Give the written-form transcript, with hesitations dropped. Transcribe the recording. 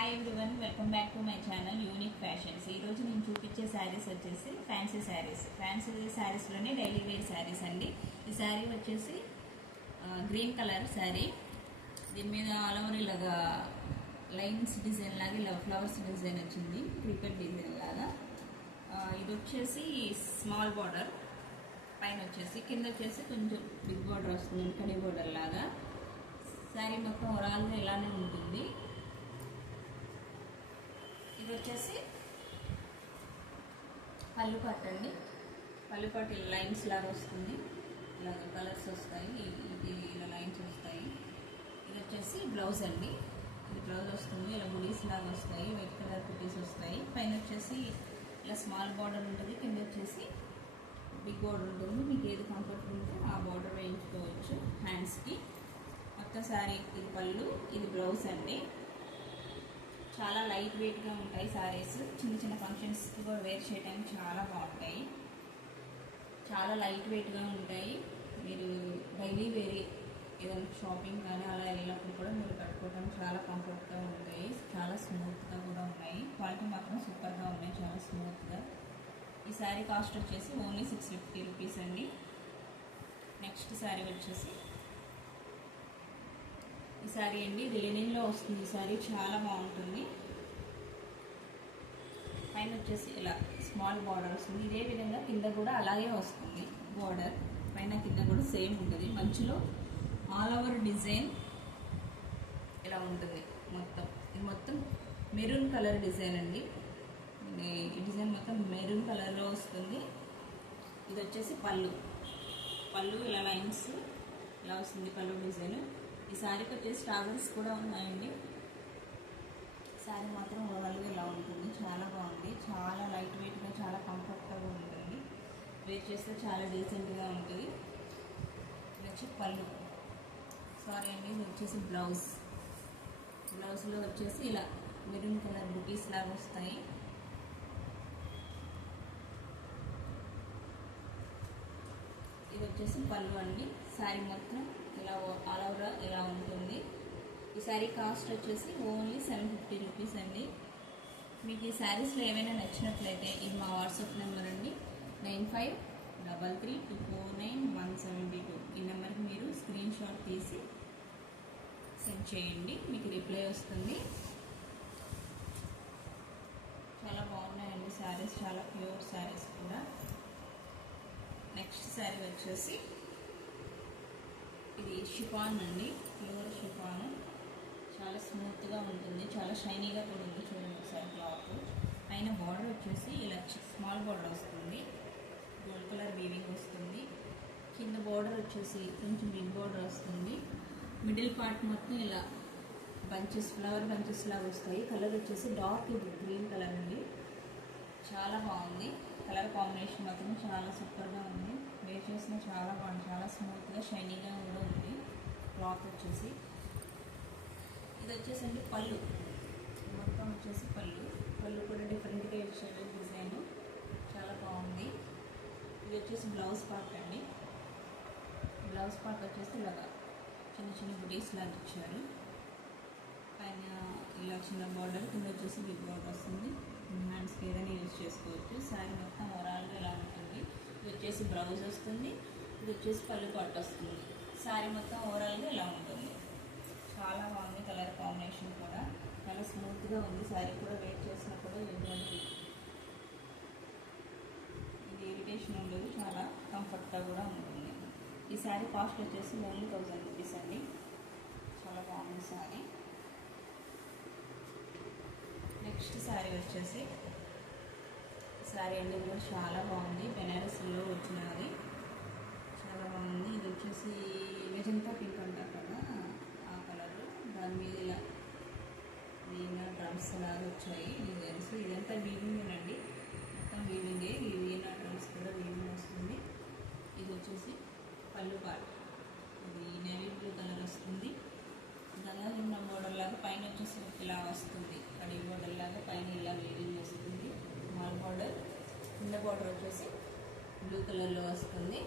Hi everyone, welcome back to my channel unique fashions. ఈరోజు నేను చూపించే శారీస్ వచ్చేసి ఫ్యాన్సీ శారీస్లోనే డైలీ వేర్ శారీస్ అండి. ఈ శారీ వచ్చేసి గ్రీన్ కలర్ శారీ. దీని మీద ఆల్ ఓవర్ ఇలాగా లైన్స్ డిజైన్ లాగా ఇలా ఫ్లవర్స్ డిజైన్ వచ్చింది, క్రీపర్ డిజైన్ లాగా. ఇది వచ్చేసి స్మాల్ బార్డర్, పైన వచ్చేసి కింద వచ్చేసి కొంచెం బిగ్ బార్డర్ వస్తుంది, కడి బార్డర్ లాగా. శారీ మొత్తం ఓవరాల్గా ఇలానే ఉంటుంది. ఇది వచ్చేసి పళ్ళు పాట అండి. పళ్ళు పాట లైన్స్ లాగా వస్తుంది, ఇలా కలర్స్ వస్తాయి, ఇది ఇలా లైన్స్ వస్తాయి. ఇది వచ్చేసి బ్లౌజ్ అండి. ఇది బ్లౌజ్ వస్తుంది, ఇలా బుడీస్ లాగా వస్తాయి, వైట్ కలర్ కుటీస్ వస్తాయి. పైన వచ్చేసి ఇలా స్మాల్ బార్డర్ ఉంటుంది, కింద వచ్చేసి బిగ్ బార్డర్ ఉంటుంది. మీకు ఏది కంఫర్ట్ ఉంటే ఆ బార్డర్ వేయించుకోవచ్చు హ్యాండ్స్కి. మొత్తం శారీ ఇది పళ్ళు, ఇది బ్లౌజ్ అండి. చాలా లైట్ వెయిట్గా ఉంటాయి శారీస్. చిన్న చిన్న ఫంక్షన్స్కి కూడా వేర్ చేయడానికి చాలా బాగుంటాయి. చాలా లైట్ వెయిట్గా ఉంటాయి. మీరు డైలీ వేరీ ఏదైనా షాపింగ్ కానీ అలా వెళ్ళినప్పుడు కూడా మీరు కట్టుకోవడానికి చాలా కంఫర్ట్గా ఉంటాయి. చాలా స్మూత్గా కూడా ఉన్నాయి. క్వాలిటీ మాత్రం సూపర్గా ఉన్నాయి, చాలా స్మూత్గా. ఈ శారీ కాస్ట్ వచ్చేసి ఓన్లీ 650 రూపీస్ అండి. నెక్స్ట్ శారీ వచ్చేసి ఈ శారీ అండి, ఇది లెనిన్లో వస్తుంది. ఈ శారీ చాలా బాగుంటుంది. పైన వచ్చేసి ఇలా స్మాల్ బార్డర్ వస్తుంది. ఇదే విధంగా కింద కూడా అలాగే వస్తుంది బార్డర్, పైన కింద కూడా సేమ్ ఉంటుంది. మధ్యలో ఆల్ ఓవర్ డిజైన్ ఇలా ఉంటుంది మొత్తం. ఇది మొత్తం మెరూన్ కలర్ డిజైన్ అండి. ఈ డిజైన్ మొత్తం మెరూన్ కలర్లో వస్తుంది. ఇది వచ్చేసి పళ్ళు ఇలా లైన్స్ ఇలా వస్తుంది పళ్ళు డిజైన్. ఈ శారీకి వచ్చేసి ట్రావెల్స్ కూడా ఉన్నాయండి. శారీ మాత్రం ఓవరాల్గా ఇలా ఉంటుంది, చాలా బాగుంది. చాలా లైట్ వెయిట్గా, చాలా కంఫర్ట్గా ఉంటుంది. వేర్ చేస్తే చాలా డీసెంట్గా ఉంటుంది. ఇది వచ్చి పళ్ళు, సారీ అండి, ఇది వచ్చేసి బ్లౌజ్లో వచ్చేసి ఇలా మెరూన్ కలర్ బుటీస్ లాగా వస్తాయి. ఇది వచ్చేసి పళ్ళు అండి. శారీ మొత్తం ఇలా ఆల్ ఓవర్ ఇలా ఉంటుంది. ఈ శారీ కాస్ట్ వచ్చేసి ఓన్లీ 750 రూపీస్ అండి. మీకు ఈ శారీస్లో ఏమైనా నచ్చినట్లయితే ఇది మా వాట్సాప్ నెంబర్ అండి, 9533249172. ఈ నెంబర్కి మీరు స్క్రీన్ షాట్ తీసి సెండ్ చేయండి, మీకు రిప్లై వస్తుంది. చాలా బాగున్నాయండి శారీస్, చాలా ప్యూర్ శారీస్ కూడా. నెక్స్ట్ శారీ వచ్చేసి ఇది షిఫాన్ అండి, ప్యూర్ షిఫాన్. చాలా స్మూత్గా ఉంటుంది, చాలా షైనీగా కూడా ఉంది. చూడండి ఒకసారి క్లాత్. పైన బార్డర్ వచ్చేసి ఇలా స్మాల్ బార్డర్ వస్తుంది, గోల్డ్ కలర్ వీవింగ్ వస్తుంది. కింద బార్డర్ వచ్చేసి కొంచెం బిగ్ బార్డర్ వస్తుంది. మిడిల్ పార్ట్ మొత్తం ఇలా ఫ్లవర్ బంచెస్ లాగా వస్తాయి. కలర్ వచ్చేసి డార్క్ గ్రీన్ కలర్ అండి. చాలా బాగుంది. కలర్ కాంబినేషన్ మాత్రం చాలా సూపర్గా ఉంది. వేర్ చేసిన చాలా బాగుంది, చాలా స్మూత్గా షైనీగా కూడా ఉంది క్లాత్ వచ్చేసి. ఇది వచ్చేసండి పళ్ళు, మొత్తం వచ్చేసి పళ్ళు కూడా డిఫరెంట్గా ఇచ్చారు డిజైన్, చాలా బాగుంది. ఇది వచ్చేసి బ్లౌజ్ పార్ట్ అండి. బ్లౌజ్ పార్ట్ వచ్చేసి ఇలాగా చిన్న చిన్న బుటీస్ లాగా ఇచ్చారు. పైన ఇలా చిన్న బార్డర్, కింద వచ్చేసి బిగ్ బార్డర్ వస్తుంది. హ్యాండ్స్కి ఏదైనా యూజ్ చేసుకోవచ్చు. శారీ మొత్తం ఓవరాల్గా ఇలా ఉంటుంది. ఇది వచ్చేసి బ్లౌజ్ వస్తుంది, ఇది వచ్చేసి పళ్ళు పార్ట్ వస్తుంది. శారీ మొత్తం ఓవరాల్గా ఇలా ఉంటుంది. చాలా బాగుంది. కలర్ కాంబినేషన్ కూడా చాలా స్మూత్గా ఉంది. శారీ కూడా వేర్ చేసినప్పుడు ఎటువంటి ఇది ఇరిటేషన్ ఉండదు, చాలా కంఫర్ట్గా కూడా ఉంటుంది. ఈ శారీ కాస్ట్ వచ్చేసి ఓన్లీ 1000 రూపీస్ అండి. చాలా బాగుంది శారీ. నెక్స్ట్ శారీ వచ్చేసి శారీ అండి, కూడా చాలా బాగుంది. బెనారస్లో వచ్చినది, చాలా బాగుంది. ఇది వచ్చేసి మెజంతా పింక్ అంటారు కదా, ఆ కలర్. దాని మీద ఇలా వీణ డ్రమ్స్ లాగా వచ్చాయి డిజైన్స్. ఇదంతా వీవింగ్ అండి, మొత్తం వీవింగే. ఈ వీణ డ్రమ్స్ కూడా వీవింగ్ వస్తుంది. ఇది వచ్చేసి పళ్ళు పార్ట్, ఇది నేవీ బ్లూ కలర్ వస్తుంది. దానిలో ఉన్న బోర్డర్ లాగా పైన వచ్చేసి ఇలా వస్తుంది, కడి బోర్డర్ లాగా పైన ఇలా వీవింగ్ వస్తుంది. స్మాల్ బార్డర్, కింద బార్డర్ వచ్చేసి బ్లూ కలర్లో వస్తుంది.